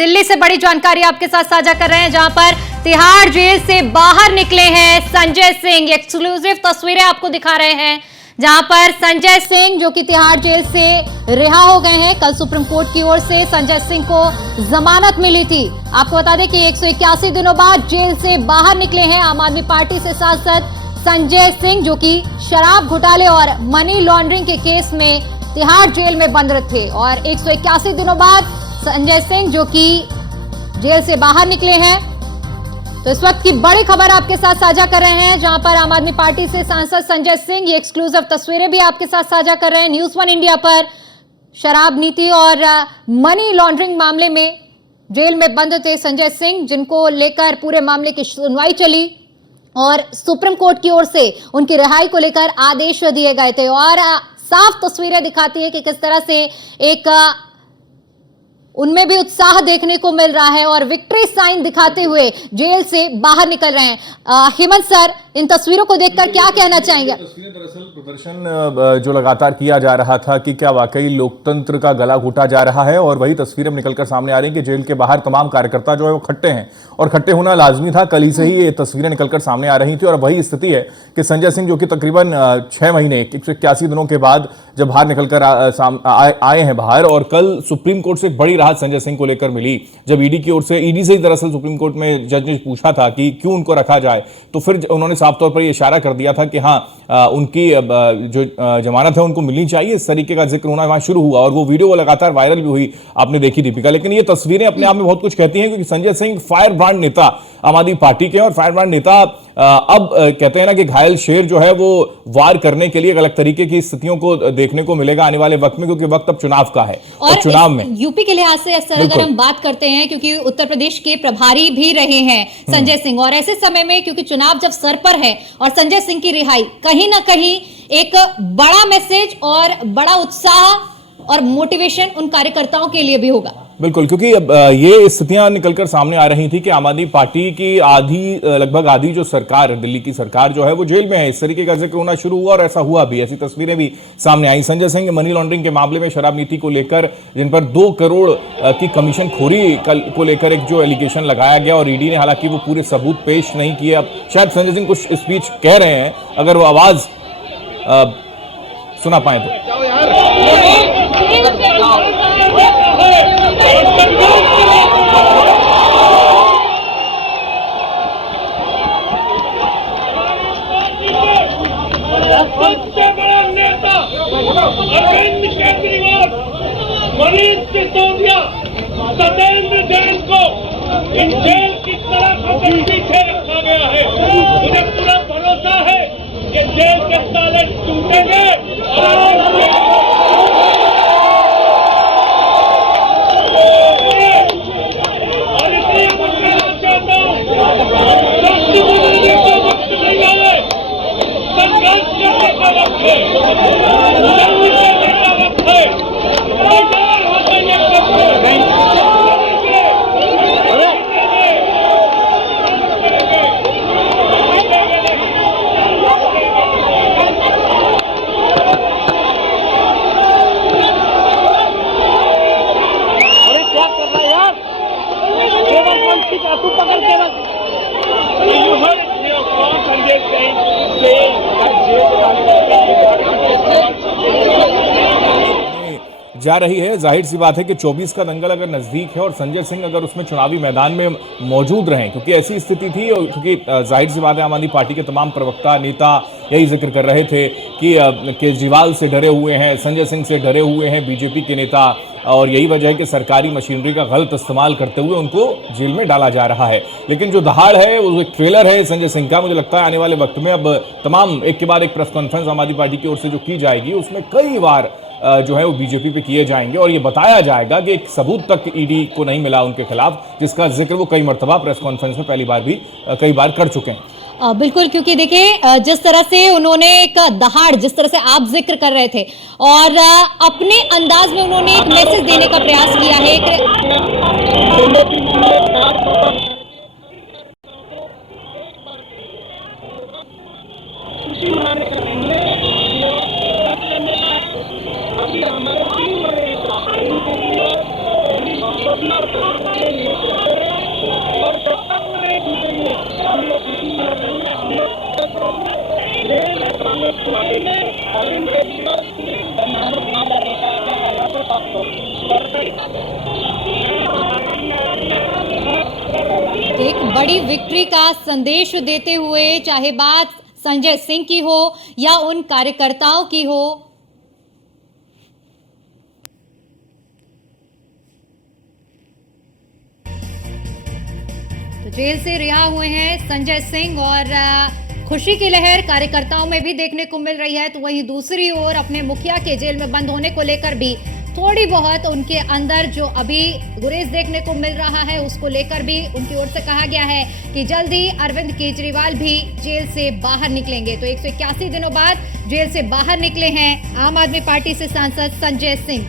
दिल्ली से बड़ी जानकारी आपके साथ साझा कर रहे हैं, जहां पर तिहाड़ जेल से बाहर निकले हैं संजय सिंह। एक्सक्लूसिव तस्वीरें आपको दिखा रहे हैं, जहां पर संजय सिंह जो कि तिहाड़ जेल से रिहा हो गए हैं। कल सुप्रीम कोर्ट की ओर से संजय सिंह को जमानत मिली थी। आपको बता दें कि 181 दिनों बाद जेल से बाहर निकले हैं आम आदमी पार्टी से सांसद संजय सिंह, जो कि शराब घोटाले और मनी लॉन्ड्रिंग के केस में तिहाड़ जेल में बंद थे। और 181 दिनों बाद संजय सिंह जो कि जेल से बाहर निकले हैं। तो इस वक्त की बड़ी खबर आपके साथ साझा कर रहे हैं, जहां पर आम आदमी पार्टी से सांसद संजय सिंह, ये एक्सक्लूसिव तस्वीरें भी आपके साथ साझा कर रहे हैं। न्यूज़ 1 इंडिया पर शराब नीति और मनी लॉन्ड्रिंग मामले में जेल में बंद थे संजय सिंह, जिनको लेकर पूरे मामले की सुनवाई चली और सुप्रीम कोर्ट की ओर से उनकी रिहाई को लेकर आदेश दिए गए थे। और साफ तस्वीरें दिखाती है कि किस तरह से एक उनमें भी उत्साह देखने को मिल रहा है और विक्ट्री साइन दिखाते हुए जेल से बाहर निकल रहे हैं। हेमंत सर, इन तस्वीरों को देखकर क्या कहना चाहेंगे? तस्वीरें दरअसल प्रदर्शन जो लगातार किया जा रहा था कि क्या वाकई लोकतंत्र का गला घोटा जा रहा है, और वही तस्वीरें निकलकर सामने आ रही कि जेल के बाहर तमाम कार्यकर्ता जो है वो खट्टे हैं, और खट्टे होना लाजमी था। कल ही से ही ये तस्वीरें निकलकर सामने आ रही थी और वही स्थिति है कि संजय सिंह जो कि तकरीबन 6 महीने 181 दिनों के बाद जब बाहर निकलकर आए हैं बाहर, और कल सुप्रीम कोर्ट से एक बड़ी राहत संजय सिंह को लेकर मिली। जब ईडी की ओर से, ईडी से ही दरअसल सुप्रीम कोर्ट में जज ने पूछा था कि क्यों उनको रखा जाए, तो फिर उन्होंने साफ तौर पर यह इशारा कर दिया था कि हाँ, उनकी जो जमानत है उनको मिलनी चाहिए। इस तरीके का जिक्र होना वहां शुरू हुआ और वो वीडियो लगातार वायरल भी हुई, आपने देखी दीपिका। लेकिन ये तस्वीरें अपने आप में बहुत कुछ कहती हैं, क्योंकि संजय सिंह फायर ब्रांड नेता आम आदमी पार्टी के, और फायर ब्रांड नेता अब कहते हैं ना कि घायल शेर जो है वो वार करने के लिए एक अलग तरीके की स्थितियों को देखने को मिलेगा आने वाले वक्त में, क्योंकि वक्त अब चुनाव का है। और चुनाव में यूपी के लिहाज से सर अगर हम बात करते हैं, क्योंकि उत्तर प्रदेश के प्रभारी भी रहे हैं संजय सिंह, और ऐसे समय में क्योंकि चुनाव जब सर पर है और संजय सिंह की रिहाई कहीं ना कहीं एक बड़ा मैसेज और बड़ा उत्साह और मोटिवेशन उन कार्यकर्ताओं के लिए भी होगा। बिल्कुल, क्योंकि अब ये स्थितियां निकलकर सामने आ रही थी कि आम आदमी पार्टी की लगभग आधी जो सरकार, दिल्ली की सरकार जो है वो जेल में है। इस तरीके का जिक्र होना शुरू हुआ और ऐसा हुआ भी, ऐसी तस्वीरें भी सामने आई। संजय सिंह मनी लॉन्ड्रिंग के मामले में, शराब नीति को लेकर, जिन पर 2 करोड़ की कमीशन खोरी को लेकर एक जो एलिगेशन लगाया गया, और ईडी ने हालांकि वो पूरे सबूत पेश नहीं किए। अब शायद संजय सिंह कुछ स्पीच कह रहे हैं, अगर वो आवाज सुना पाए तो। सबसे बड़ा नेता अरविंद केजरीवाल, मनीष सिसोदिया, सत्येंद्र जैन को इन जेल की तरह पीछे रखा गया है। मुझे पूरा भरोसा है कि जेल के ताले टूटेंगे और इसलिए मैं कहना चाहता हूँ, वक्त बदलने का वक्त नहीं आए, संघर्ष करने का वक्त है, जंग करने का वक्त है, तैयार हो जाइए जा रही है। जाहिर सी बात है कि 24 का दंगल अगर नजदीक है और संजय सिंह अगर उसमें चुनावी मैदान में मौजूद रहें, क्योंकि ऐसी स्थिति थी, और क्योंकि जाहिर सी बात है आम आदमी पार्टी के तमाम प्रवक्ता, नेता यही जिक्र कर रहे थे कि केजरीवाल से डरे हुए हैं, संजय सिंह से डरे हुए हैं बीजेपी के नेता, और यही वजह है कि सरकारी मशीनरी का गलत इस्तेमाल करते हुए उनको जेल में डाला जा रहा है। लेकिन जो दहाड़ है वो एक ट्रेलर है संजय सिंह का। मुझे लगता है आने वाले वक्त में अब तमाम एक के बाद एक प्रेस कॉन्फ्रेंस आम आदमी पार्टी की ओर से जो की जाएगी, उसमें कई बार जो है वो बीजेपी पे किए जाएंगे, और ये बताया जाएगा कि एक सबूत तक ईडी को नहीं मिला उनके खिलाफ, जिसका जिक्र वो कई मर्तबा प्रेस कॉन्फ्रेंस में पहली बार भी कई बार कर चुके हैं। बिल्कुल, क्योंकि देखिए जिस तरह से उन्होंने एक दहाड़, जिस तरह से आप जिक्र कर रहे थे, और अपने अंदाज में उन्होंने एक मैसेज देने का प्रयास किया है। एक बड़ी विक्ट्री का संदेश देते हुए, चाहे बात संजय सिंह की हो या उन कार्यकर्ताओं की हो, तो जेल से रिहा हुए हैं संजय सिंह और खुशी की लहर कार्यकर्ताओं में भी देखने को मिल रही है। तो वहीं दूसरी ओर अपने मुखिया के जेल में बंद होने को लेकर भी थोड़ी बहुत उनके अंदर जो अभी गुरेज देखने को मिल रहा है, उसको लेकर भी उनकी ओर से कहा गया है कि जल्द ही अरविंद केजरीवाल भी जेल से बाहर निकलेंगे। तो 181 दिनों बाद जेल से बाहर निकले हैं आम आदमी पार्टी से सांसद संजय सिंह।